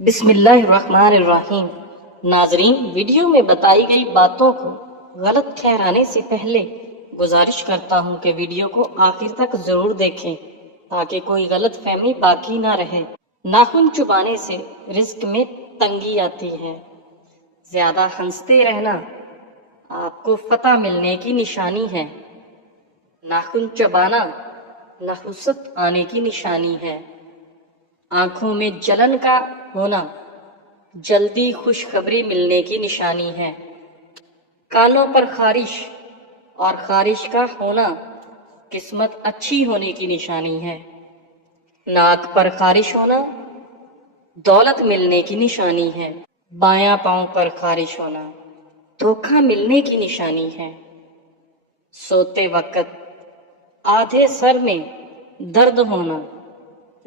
بسم اللہ الرحمن الرحیم۔ ناظرین، ویڈیو میں بتائی گئی باتوں کو غلط ٹھہرانے سے پہلے گزارش کرتا ہوں کہ ویڈیو کو آخر تک ضرور دیکھیں تاکہ کوئی غلط فہمی باقی نہ رہے۔ ناخن چبانے سے رزق میں تنگی آتی ہے۔ زیادہ ہنستے رہنا آپ کو فتح ملنے کی نشانی ہے۔ ناخن چبانا نحوست آنے کی نشانی ہے۔ آنکھوں میں جلن کا ہونا جلدی خوشخبری ملنے کی نشانی ہے۔ کانوں پر خارش اور خارش کا ہونا قسمت اچھی ہونے کی نشانی ہے۔ ناک پر خارش ہونا دولت ملنے کی نشانی ہے۔ بایاں پاؤں پر خارش ہونا دھوکہ ملنے کی نشانی ہے۔ سوتے وقت آدھے سر میں درد ہونا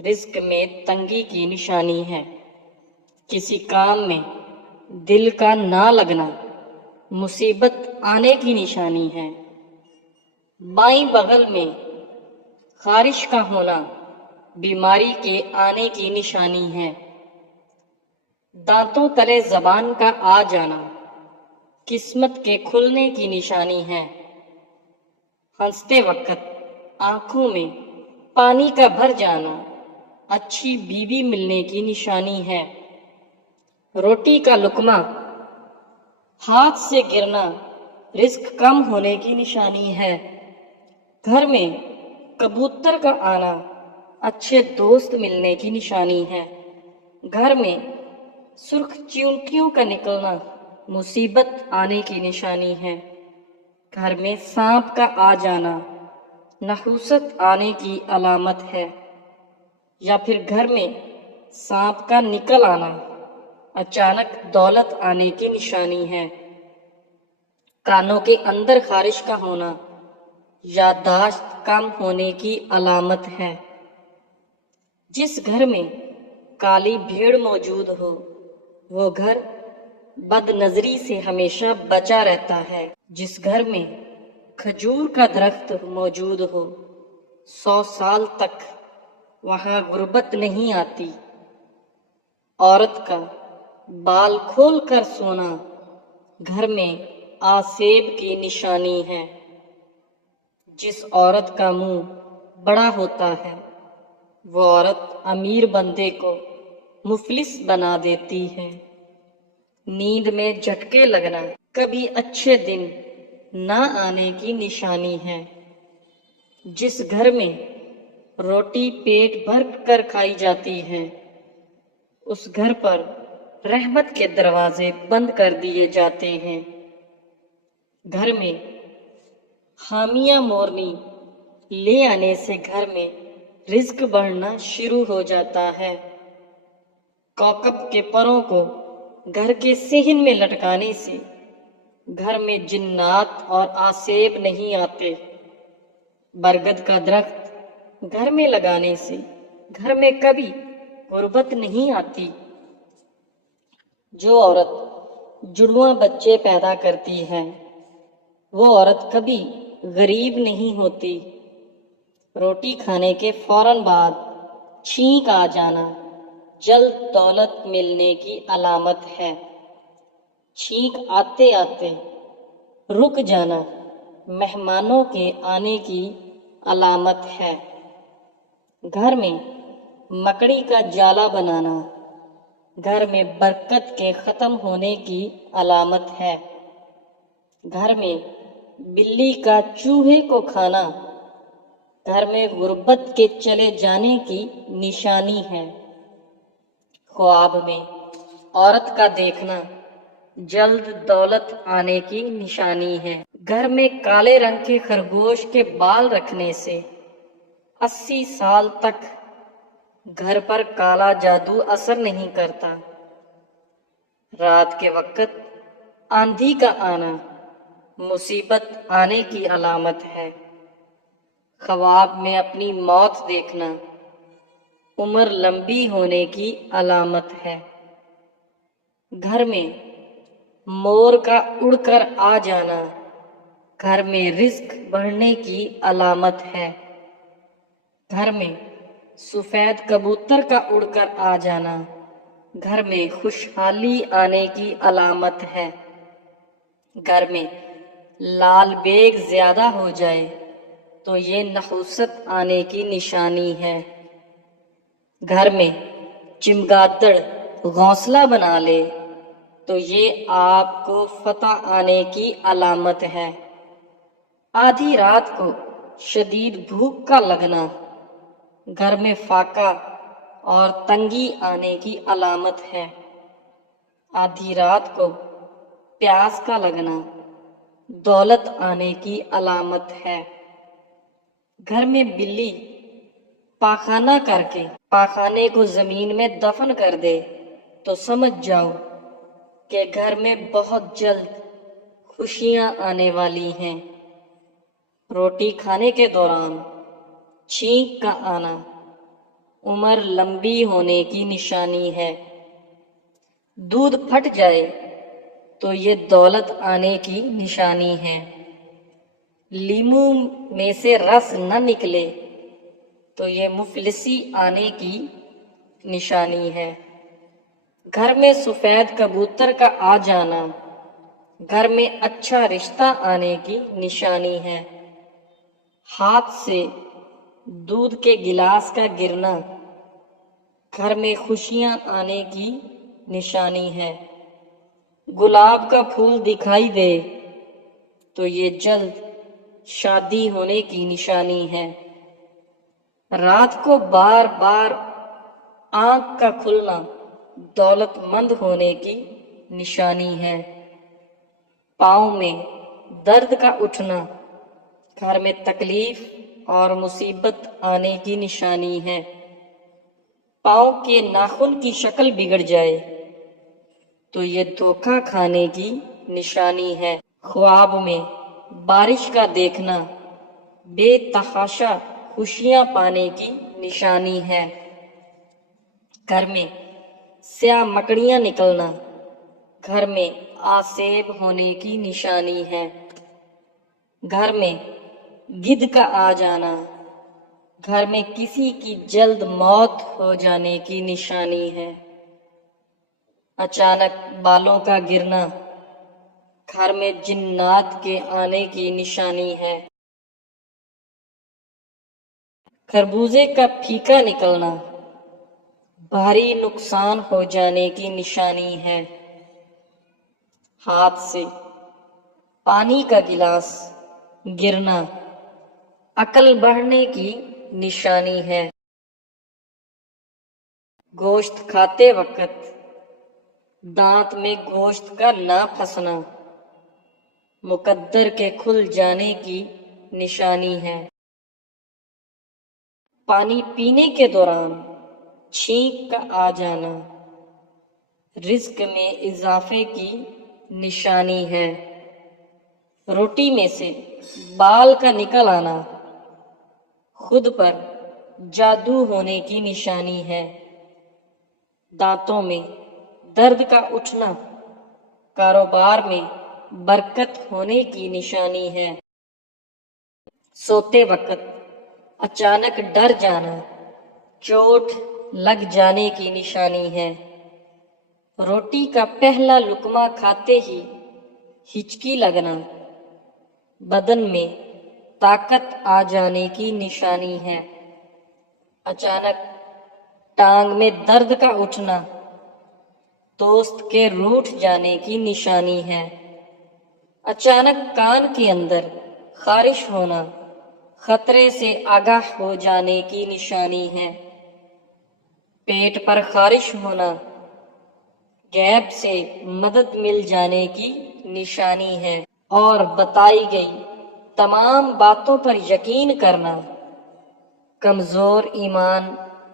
رزق میں تنگی کی نشانی ہے۔ کسی کام میں دل کا نہ لگنا مصیبت آنے کی نشانی ہے۔ بائیں بغل میں خارش کا ہونا بیماری کے آنے کی نشانی ہے۔ دانتوں تلے زبان کا آ جانا قسمت کے کھلنے کی نشانی ہے۔ ہنستے وقت آنکھوں میں پانی کا بھر جانا اچھی بیوی ملنے کی نشانی ہے۔ روٹی کا لقمہ ہاتھ سے گرنا رزق کم ہونے کی نشانی ہے۔ گھر میں کبوتر کا آنا اچھے دوست ملنے کی نشانی ہے۔ گھر میں سرخ چیونٹیوں کا نکلنا مصیبت آنے کی نشانی ہے۔ گھر میں سانپ کا آ جانا نحوست آنے کی علامت ہے، یا پھر گھر میں سانپ کا نکل آنا اچانک دولت آنے کی نشانی ہے۔ کانوں کے اندر خارش کا ہونا یادداشت کم ہونے کی علامت ہے۔ جس گھر میں کالی بھیڑ موجود ہو وہ گھر بد نظری سے ہمیشہ بچا رہتا ہے۔ جس گھر میں کھجور کا درخت موجود ہو 100 سال تک وہاں غربت نہیں آتی۔ عورت کا بال کھول کر سونا گھر میں آسیب کی نشانی ہے۔ جس عورت کا منہ بڑا ہوتا ہے وہ عورت امیر بندے کو مفلس بنا دیتی ہے۔ نیند میں جھٹکے لگنا کبھی اچھے دن نہ آنے کی نشانی ہے۔ جس گھر میں روٹی پیٹ بھر کر کھائی جاتی ہے اس گھر پر رحمت کے دروازے بند کر دیے جاتے ہیں۔ گھر میں حامیہ مورنی لے آنے سے گھر میں رزق بڑھنا شروع ہو جاتا ہے۔ کوکب کے پروں کو گھر کے صحن میں لٹکانے سے گھر میں جنات اور آسیب نہیں آتے۔ برگد کا درخت گھر میں لگانے سے گھر میں کبھی غربت نہیں آتی۔ جو عورت جڑواں بچے پیدا کرتی ہے وہ عورت کبھی غریب نہیں ہوتی۔ روٹی کھانے کے فوراً بعد چھینک آ جانا جلد دولت ملنے کی علامت ہے۔ چھینک آتے آتے رک جانا مہمانوں کے آنے کی علامت ہے۔ گھر میں مکڑی کا جالا بنانا گھر میں برکت کے ختم ہونے کی علامت ہے۔ گھر میں بلی کا چوہے کو کھانا گھر میں غربت کے چلے جانے کی نشانی ہے۔ خواب میں عورت کا دیکھنا جلد دولت آنے کی نشانی ہے۔ گھر میں کالے رنگ کے خرگوش کے بال رکھنے سے 80 سال تک گھر پر کالا جادو اثر نہیں کرتا۔ رات کے وقت آندھی کا آنا مصیبت آنے کی علامت ہے۔ خواب میں اپنی موت دیکھنا عمر لمبی ہونے کی علامت ہے۔ گھر میں مور کا اڑ کر آ جانا گھر میں رزق بڑھنے کی علامت ہے۔ گھر میں سفید کبوتر کا اڑ کر آ جانا گھر میں خوشحالی آنے کی علامت ہے۔ گھر میں لال بیگ زیادہ ہو جائے تو یہ نحوست آنے کی نشانی ہے۔ گھر میں چمگادڑ گھونسلہ بنا لے تو یہ آپ کو فتح آنے کی علامت ہے۔ آدھی رات کو شدید بھوک کا لگنا گھر میں فاقہ اور تنگی آنے کی علامت ہے۔ آدھی رات کو پیاس کا لگنا دولت آنے کی علامت ہے۔ گھر میں بلی پاخانہ کر کے پاخانے کو زمین میں دفن کر دے تو سمجھ جاؤ کہ گھر میں بہت جلد خوشیاں آنے والی ہیں۔ روٹی کھانے کے دوران چھینک کا آنا عمر لمبی ہونے کی نشانی ہے۔ دودھ پھٹ جائے تو یہ دولت آنے کی نشانی ہے۔ لیمو میں سے رس نہ نکلے تو یہ مفلسی آنے کی نشانی ہے۔ گھر میں سفید کبوتر کا آ جانا گھر میں اچھا رشتہ آنے کی نشانی ہے۔ ہاتھ سے دودھ کے گلاس کا گرنا گھر میں خوشیاں آنے کی نشانی ہے۔ گلاب کا پھول دکھائی دے تو یہ جلد شادی ہونے کی نشانی ہے۔ رات کو بار بار آنکھ کا کھلنا دولت مند ہونے کی نشانی ہے۔ پاؤں میں درد کا اٹھنا گھر میں تکلیف اور مصیبت آنے کی نشانی ہے۔ پاؤں کے ناخن کی شکل بگڑ جائے تو یہ دھوکہ کھانے کی نشانی ہے۔ خواب میں بارش کا دیکھنا بے تحاشا خوشیاں پانے کی نشانی ہے۔ گھر میں سیاہ مکڑیاں نکلنا گھر میں آسیب ہونے کی نشانی ہے۔ گھر میں گدھ کا آ جانا گھر میں کسی کی جلد موت ہو جانے کی نشانی ہے۔ اچانک بالوں کا گرنا گھر میں جنات کے آنے کی نشانی ہے۔ خربوزے کا پھیکا نکلنا بھاری نقصان ہو جانے کی نشانی ہے۔ ہاتھ سے پانی کا گلاس گرنا عقل بڑھنے کی نشانی ہے۔ گوشت کھاتے وقت دانت میں گوشت کا نہ پھنسنا مقدر کے کھل جانے کی نشانی ہے۔ پانی پینے کے دوران چھینک کا آ جانا رزق میں اضافے کی نشانی ہے۔ روٹی میں سے بال کا نکل آنا خود پر جادو ہونے کی نشانی ہے۔ دانتوں میں درد کا اٹھنا کاروبار میں برکت ہونے کی نشانی ہے۔ سوتے وقت اچانک ڈر جانا چوٹ لگ جانے کی نشانی ہے۔ روٹی کا پہلا لقمہ کھاتے ہی ہچکی لگنا بدن میں طاقت آ جانے کی نشانی ہے۔ اچانک ٹانگ میں درد کا اٹھنا دوست کے روٹھ جانے کی نشانی ہے۔ اچانک کان کے اندر خارش ہونا خطرے سے آگاہ ہو جانے کی نشانی ہے۔ پیٹ پر خارش ہونا غیب سے مدد مل جانے کی نشانی ہے۔ اور بتائی گئی تمام باتوں پر یقین کرنا کمزور ایمان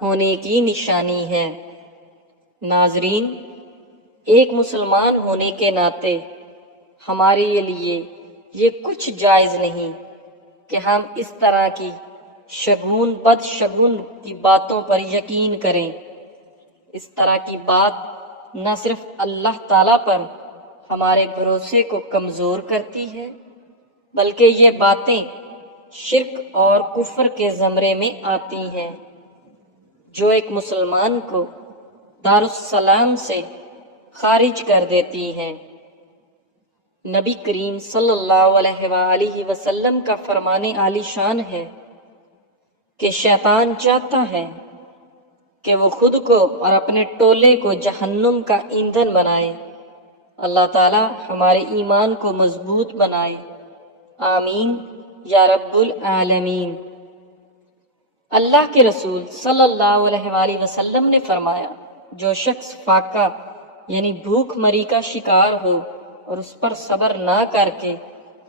ہونے کی نشانی ہے۔ ناظرین، ایک مسلمان ہونے کے ناطے ہمارے لیے یہ کچھ جائز نہیں کہ ہم اس طرح کی شگون بد شگون کی باتوں پر یقین کریں۔ اس طرح کی بات نہ صرف اللہ تعالیٰ پر ہمارے بھروسے کو کمزور کرتی ہے بلکہ یہ باتیں شرک اور کفر کے زمرے میں آتی ہیں۔ جو ایک مسلمان کو دارالسلام سے خارج کر دیتی ہیں۔ نبی کریم صلی اللہ علیہ وآلہ وسلم کا فرمان عالی شان ہے کہ شیطان چاہتا ہے کہ وہ خود کو اور اپنے ٹولے کو جہنم کا ایندھن بنائے۔ اللہ تعالی ہمارے ایمان کو مضبوط بنائے، آمین یا رب العالمین۔ اللہ کے رسول صلی اللہ علیہ وآلہ وسلم نے فرمایا، جو شخص فاقہ یعنی بھوک مری کا شکار ہو اور اس پر صبر نہ کر کے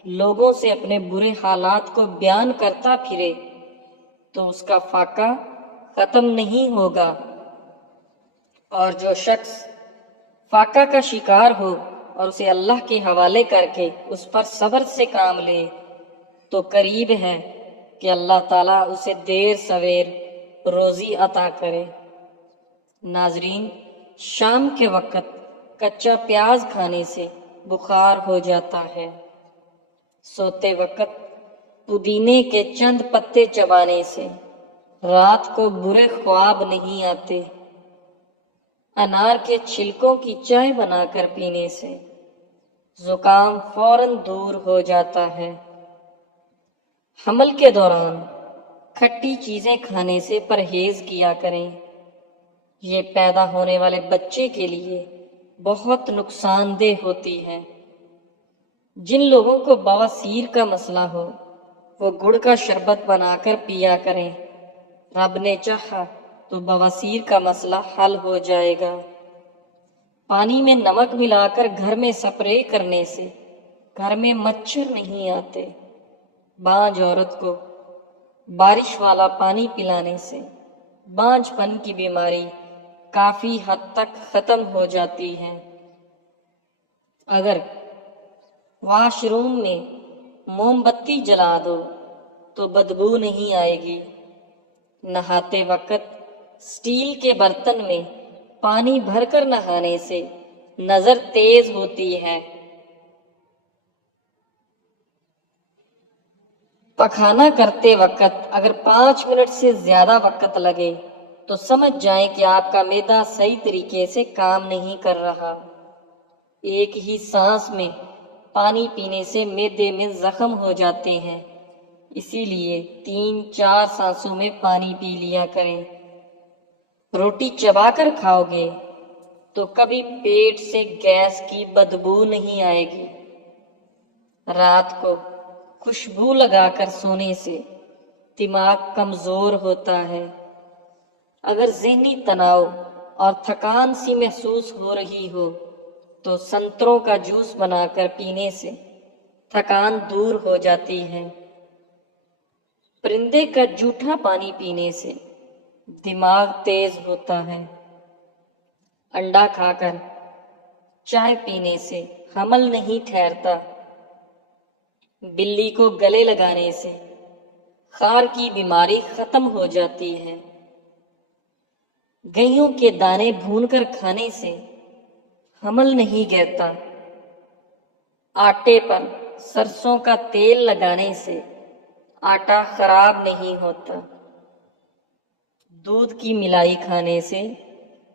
لوگوں سے اپنے برے حالات کو بیان کرتا پھرے تو اس کا فاقہ ختم نہیں ہوگا، اور جو شخص فاقہ کا شکار ہو اور اسے اللہ کے حوالے کر کے اس پر صبر سے کام لے تو قریب ہے کہ اللہ تعالیٰ اسے دیر سویر روزی عطا کرے۔ ناظرین، شام کے وقت کچا پیاز کھانے سے بخار ہو جاتا ہے، سوتے وقت پودینے کے چند پتے چبانے سے رات کو برے خواب نہیں آتے، انار کے چھلکوں کی چائے بنا کر پینے سے زکام فوراً دور ہو جاتا ہے۔ حمل کے دوران کھٹی چیزیں کھانے سے پرہیز کیا کریں، یہ پیدا ہونے والے بچے کے لیے بہت نقصان دہ ہوتی ہے۔ جن لوگوں کو بواسیر کا مسئلہ ہو وہ گڑ کا شربت بنا کر پیا کریں، رب نے چاہا تو بواسیر کا مسئلہ حل ہو جائے گا۔ پانی میں نمک ملا کر گھر میں سپرے کرنے سے گھر میں مچھر نہیں آتے۔ بانجھ عورت کو بارش والا پانی پلانے سے بانجھ پن کی بیماری کافی حد تک ختم ہو جاتی ہے۔ اگر واش روم میں موم بتی جلا دو تو بدبو نہیں آئے گی۔ نہاتے وقت اسٹیل کے برتن میں پانی بھر کر نہانے سے نظر تیز ہوتی ہے۔ پخانا کرتے وقت اگر 5 منٹ سے زیادہ وقت لگے تو سمجھ جائیں کہ آپ کا معدہ صحیح طریقے سے کام نہیں کر رہا۔ ایک ہی سانس میں پانی پینے سے معدے میں زخم ہو جاتے ہیں، اسی لیے 3-4 سانسوں میں پانی پی لیا کریں۔ روٹی چبا کر کھاؤ گے تو کبھی پیٹ سے گیس کی بدبو نہیں آئے گی۔ رات کو خوشبو لگا کر سونے سے دماغ کمزور ہوتا ہے۔ اگر ذہنی تناؤ اور تھکان سی محسوس ہو رہی ہو تو سنتروں کا جوس بنا کر پینے سے تھکان دور ہو جاتی ہے۔ پرندے کا جوٹھا پانی پینے سے دماغ تیز ہوتا ہے۔ انڈا کھا کر چائے پینے سے حمل نہیں ٹھہرتا۔ بلی کو گلے لگانے سے خار کی بیماری ختم ہو جاتی ہے۔ گئیوں کے دانے بھون کر کھانے سے حمل نہیں گرتا۔ آٹے پر سرسوں کا تیل لگانے سے آٹا خراب نہیں ہوتا۔ دودھ کی ملائی کھانے سے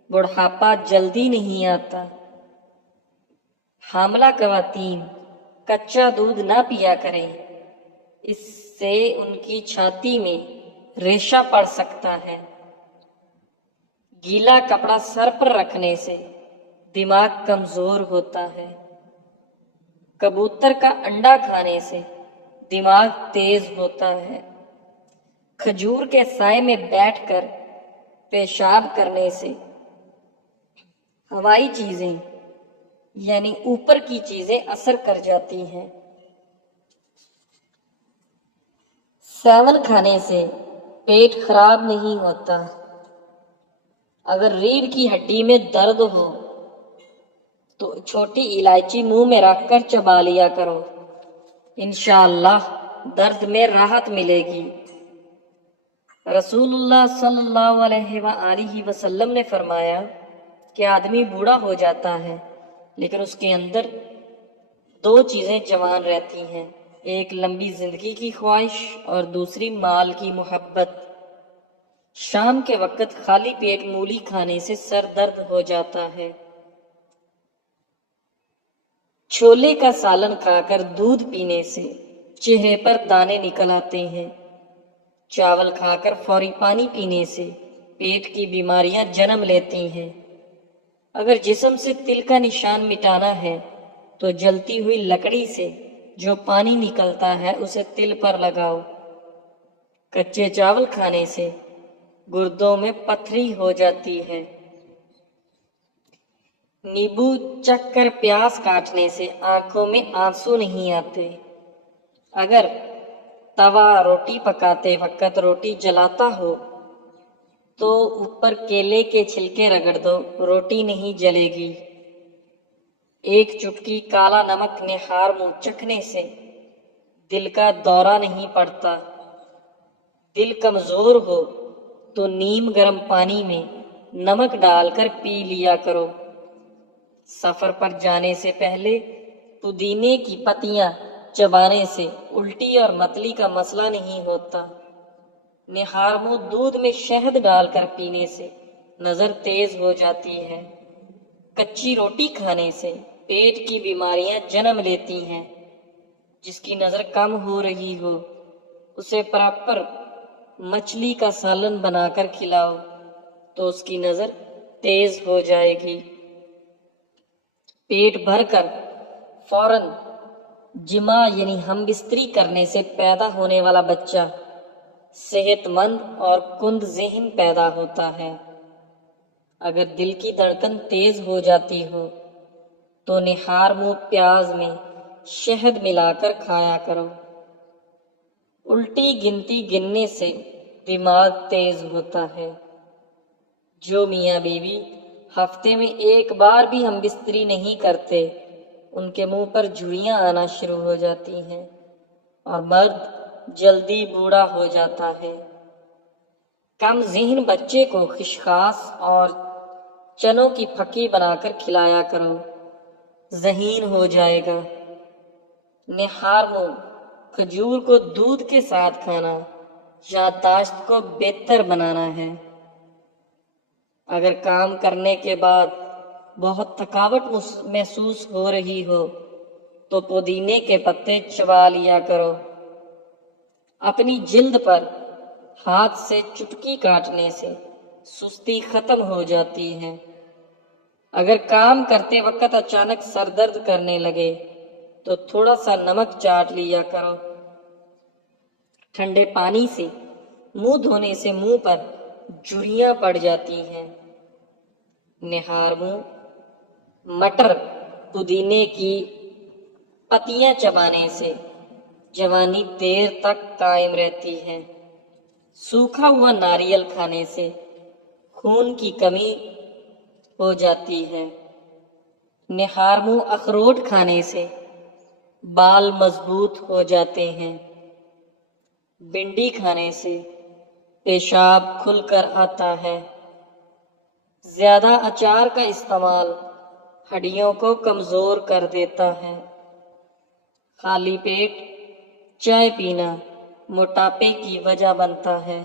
بڑھاپا جلدی نہیں آتا۔ حاملہ خواتین کچا دودھ نہ پیا کریں، اس سے ان کی چھاتی میں ریشہ پڑ سکتا ہے۔ گیلا کپڑا سر پر رکھنے سے دماغ کمزور ہوتا ہے۔ کبوتر کا انڈا کھانے سے دماغ تیز ہوتا ہے۔ کھجور کے سائے میں بیٹھ کر پیشاب کرنے سے ہوائی چیزیں یعنی اوپر کی چیزیں اثر کر جاتی ہیں۔ سیون کھانے سے پیٹ خراب نہیں ہوتا۔ اگر ریڑھ کی ہڈی میں درد ہو تو چھوٹی الائچی منہ میں رکھ کر چبا لیا کرو، انشاءاللہ درد میں راحت ملے گی۔ رسول اللہ صلی اللہ علیہ وآلہ وسلم نے فرمایا کہ آدمی بوڑھا ہو جاتا ہے لیکن اس کے اندر 2 چیزیں جوان رہتی ہیں، ایک لمبی زندگی کی خواہش اور دوسری مال کی محبت۔ شام کے وقت خالی پیٹ مولی کھانے سے سر درد ہو جاتا ہے۔ چھولے کا سالن کھا کر دودھ پینے سے چہرے پر دانے نکل آتے ہیں۔ چاول کھا کر فوری پانی پینے سے پیٹ کی بیماریاں جنم لیتی ہیں۔ اگر جسم سے تل کا نشان مٹانا ہے تو جلتی ہوئی لکڑی سے جو پانی نکلتا ہے اسے تل پر لگاؤ۔ کچے چاول کھانے سے گردوں میں پتھری ہو جاتی ہے۔ نیبو چکھ کر پیاز کاٹنے سے آنکھوں میں آنسو نہیں آتے۔ اگر توا روٹی پکاتے وقت روٹی جلاتا ہو تو اوپر کیلے کے چھلکے رگڑ دو، روٹی نہیں جلے گی۔ ایک چٹکی کالا نمک نہار منہ چکھنے سے دل کا دورہ نہیں پڑتا۔ دل کمزور ہو تو نیم گرم پانی میں نمک ڈال کر پی لیا کرو۔ سفر پر جانے سے پہلے پودینے کی پتیاں چبانے سے الٹی اور متلی کا مسئلہ نہیں ہوتا۔ نہار منہ دودھ میں شہد ڈال کر پینے سے نظر تیز ہو جاتی ہے۔ کچی روٹی کھانے سے پیٹ کی بیماریاں جنم لیتی ہیں۔ جس کی نظر کم ہو رہی ہو اسے پراپر مچھلی کا سالن بنا کر کھلاؤ تو اس کی نظر تیز ہو جائے گی۔ پیٹ بھر کر فوراً جماع یعنی ہم بستری کرنے سے پیدا ہونے والا بچہ صحت مند اور کند ذہن پیدا ہوتا ہے۔ اگر دل کی دھڑکن تیز ہو جاتی ہو تو نہار منہ پیاز میں شہد ملا کر کھایا کرو۔ الٹی گنتی گننے سے دماغ تیز ہوتا ہے۔ جو میاں بیوی ہفتے میں ایک بار بھی ہم بستری نہیں کرتے ان کے منہ پر جھریاں آنا شروع ہو جاتی ہیں اور مرد جلدی بوڑھا ہو جاتا ہے۔ کم ذہن بچے کو خشخاش اور چنوں کی پھکی بنا کر کھلایا کرو، ذہین ہو جائے گا۔ نہار منہ کھجور کو دودھ کے ساتھ کھانا یادداشت کو بہتر بنانا ہے۔ اگر کام کرنے کے بعد بہت تھکاوٹ محسوس ہو رہی ہو تو پودینے کے پتے چبا لیا کرو۔ اپنی جلد پر ہاتھ سے چٹکی کاٹنے سے سستی ختم ہو جاتی ہے۔ اگر کام کرتے وقت اچانک سر درد کرنے لگے تو تھوڑا سا نمک چاٹ لیا کرو۔ ٹھنڈے پانی سے منہ دھونے سے منہ پر جھریاں پڑ جاتی ہیں۔ نہار منہ مٹر پودینے کی پتیاں چبانے سے جوانی دیر تک قائم رہتی ہے۔ سوکھا ہوا ناریل کھانے سے خون کی کمی ہو جاتی ہے۔ نہار منہ اخروٹ کھانے سے بال مضبوط ہو جاتے ہیں۔ بھنڈی کھانے سے پیشاب کھل کر آتا ہے۔ زیادہ اچار کا استعمال ہڈیوں کو کمزور کر دیتا ہے۔ خالی پیٹ چائے پینا موٹاپے کی وجہ بنتا ہے۔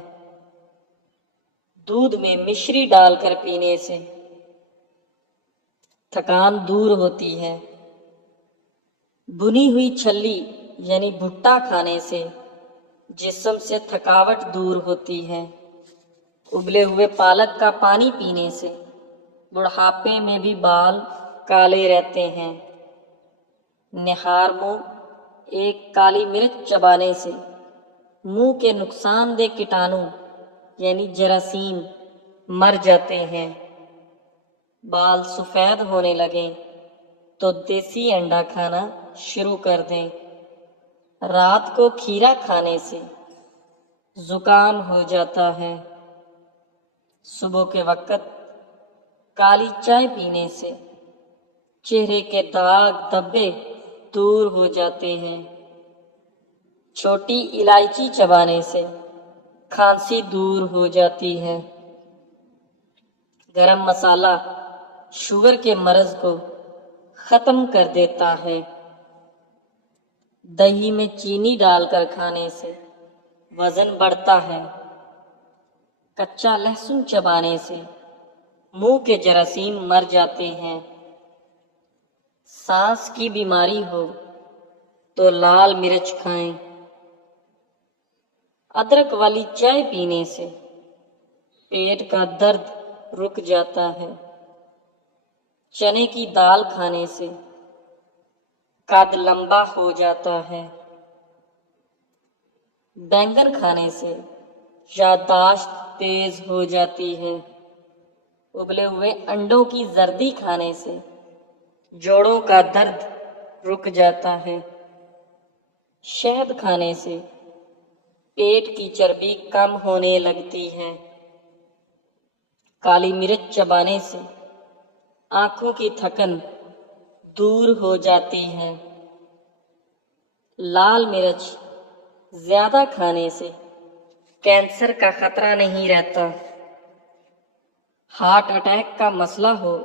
دودھ میں مشری ڈال کر پینے سے تھکان دور ہوتی ہے۔ بھنی ہوئی چھلی یعنی بھٹا کھانے سے جسم سے تھکاوٹ دور ہوتی ہے۔ ابلے ہوئے پالک کا پانی پینے سے بڑھاپے میں بھی بال کالے رہتے ہیں۔ نہار منہ ایک کالی مرچ چبانے سے منہ کے نقصان دہ کیٹانو یعنی جراثیم مر جاتے ہیں۔ بال سفید ہونے لگیں تو دیسی انڈا کھانا شروع کر دیں۔ رات کو کھیرا کھانے سے زکام ہو جاتا ہے۔ صبح کے وقت کالی چائے پینے سے چہرے کے داغ دھبے دور ہو جاتے ہیں۔ چھوٹی الائچی چبانے سے کھانسی دور ہو جاتی ہے۔ گرم مسالہ شوگر کے مرض کو ختم کر دیتا ہے۔ دہی میں چینی ڈال کر کھانے سے وزن بڑھتا ہے۔ کچا لہسن چبانے سے منہ کے جراثیم مر جاتے ہیں۔ سانس کی بیماری ہو تو لال مرچ کھائیں۔ ادرک والی چائے پینے سے پیٹ کا درد رک جاتا ہے۔ چنے کی دال کھانے سے قد لمبا ہو جاتا ہے۔ بینگن کھانے سے یادداشت تیز ہو جاتی ہے۔ ابلے ہوئے انڈوں کی زردی کھانے سے جوڑوں کا درد رک جاتا ہے۔ شہد کھانے سے پیٹ کی چربی کم ہونے لگتی ہے۔ کالی مرچ چبانے سے آنکھوں کی تھکن دور ہو جاتی ہے۔ لال مرچ زیادہ کھانے سے کینسر کا خطرہ نہیں رہتا۔ ہارٹ اٹیک کا مسئلہ ہو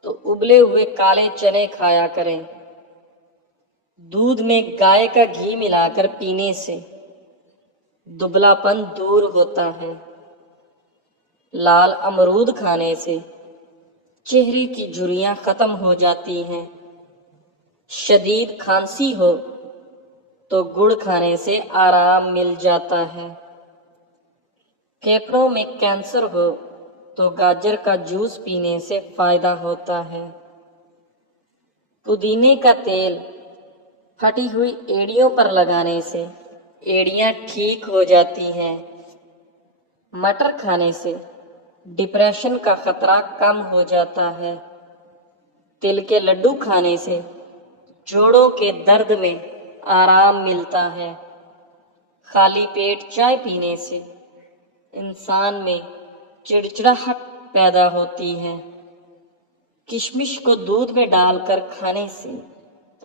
تو ابلے ہوئے کالے چنے کھایا کریں۔ دودھ میں گائے کا گھی ملا کر پینے سے دبلا پن دور ہوتا ہے۔ لال امرود کھانے سے چہرے کی جھریاں ختم ہو جاتی ہیں۔ شدید کھانسی ہو تو گڑ کھانے سے آرام مل جاتا ہے۔ پھیپھڑوں میں کینسر ہو تو گاجر کا جوس پینے سے فائدہ ہوتا ہے۔ پودینے کا تیل پھٹی ہوئی ایڑیوں پر لگانے سے ایڑیاں ٹھیک ہو جاتی ہیں۔ مٹر کھانے سے ڈپریشن کا خطرہ کم ہو جاتا ہے۔ تل کے لڈو کھانے سے جوڑوں کے درد میں آرام ملتا ہے۔ خالی پیٹ چائے پینے سے انسان میں چڑچڑاہٹ پیدا ہوتی ہے۔ کشمش کو دودھ میں ڈال کر کھانے سے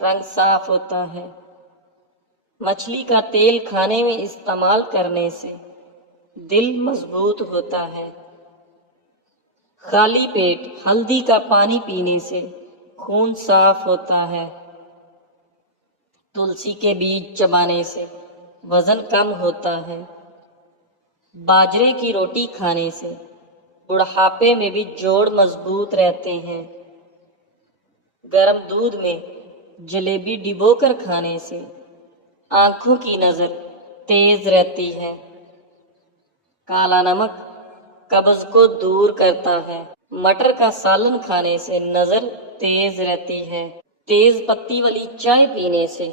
رنگ صاف ہوتا ہے۔ مچھلی کا تیل کھانے میں استعمال کرنے سے دل مضبوط ہوتا ہے۔ خالی پیٹ ہلدی کا پانی پینے سے خون صاف ہوتا ہے۔ تلسی کے بیج چبانے سے وزن کم ہوتا ہے۔ باجرے کی روٹی کھانے سے بڑھاپے میں بھی جوڑ مضبوط رہتے ہیں۔ گرم دودھ میں جلیبی ڈبو کر کھانے سے آنکھوں کی نظر تیز رہتی ہے۔ کالا نمک قبض کو دور کرتا ہے۔ مٹر کا سالن کھانے سے نظر تیز رہتی ہے۔ تیز پتی والی چائے پینے سے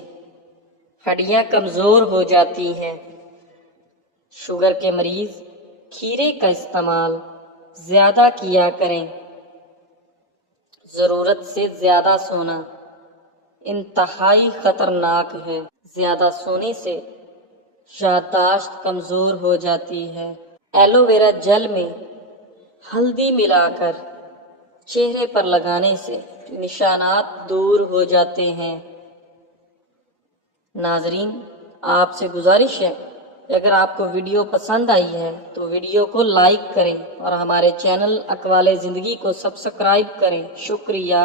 ہڈیاں کمزور ہو جاتی ہیں۔ شوگر کے مریض کھیرے کا استعمال زیادہ کیا کریں۔ ضرورت سے زیادہ سونا انتہائی خطرناک ہے۔ زیادہ سونے سے یادداشت کمزور ہو جاتی ہے۔ ایلو ویرا جل میں ہلدی ملا کر چہرے پر لگانے سے نشانات دور ہو جاتے ہیں۔ ناظرین، آپ سے گزارش ہے اگر آپ کو ویڈیو پسند آئی ہے تو ویڈیو کو لائک کریں اور ہمارے چینل اقوال زندگی کو سبسکرائب کریں۔ شکریہ۔